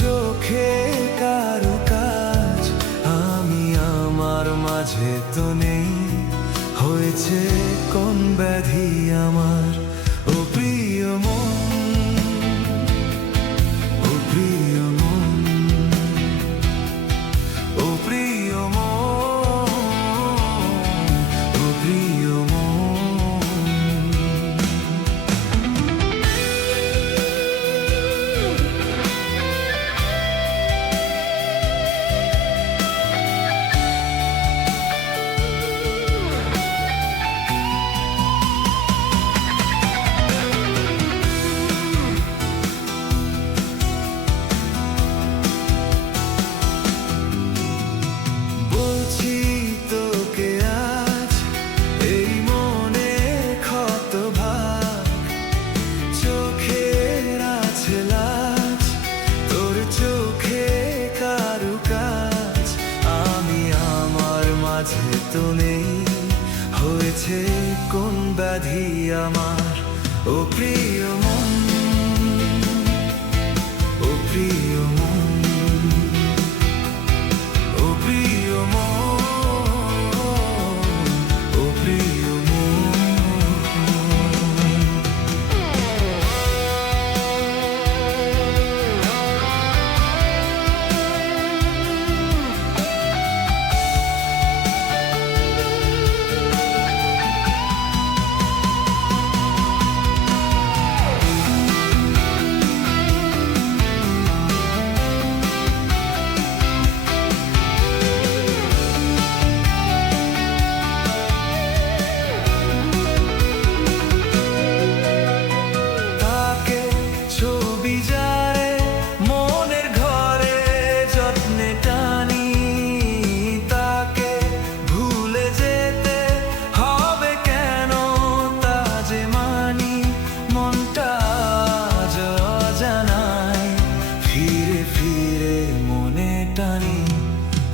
চোখে কারুকাজ, আমি আমার মাঝে তো নেই, হয়েছে কোন ব্যাধি আমার। ও প্রিয় মন, ও প্রিয় মন, ও প্রিয় মন, ও প্রিয় মন। তো নেই, হয়েছে কোন ব্যাধি আমার। ও প্রিয় মন, ও প্রিয় মন, ও প্রিয় মন, ও প্রিয় মন।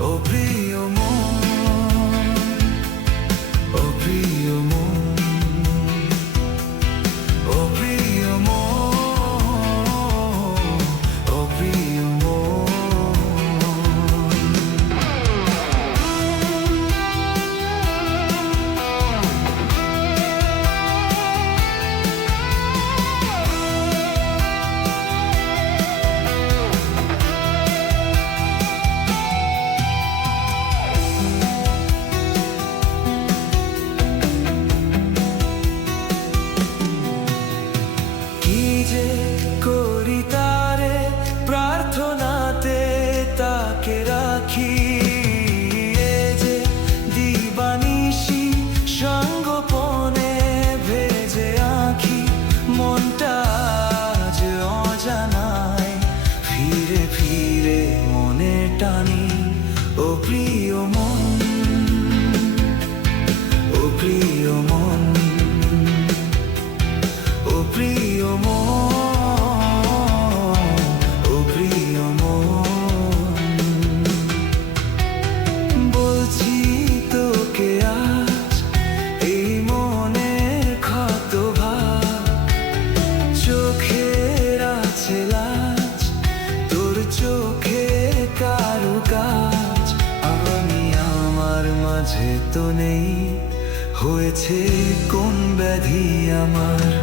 ও প্রিয় মন, ও প্রিয় মন, ও প্রিয় মন, ও প্রিয় মন। করি তারে প্রার্থনাতে তাকে রাখি, এ যে দিবানিশি সঙ্গোপনে ভেজে আঁখি, মনটা আজ অজানায় ফিরে ফিরে মনে টানি। ও প্রিয় মন, ও প্রিয় মন, ও প্রিয় মন, ও প্রিয় মন। বলছি তোকে আজ এই মনের ক্ষত ভাগ, চোখের আছে লাজ, তোর চোখে কারুকাজ, আমি আমার মাঝে তো নেই, হয়েছে কোন ব্যাধি আমার।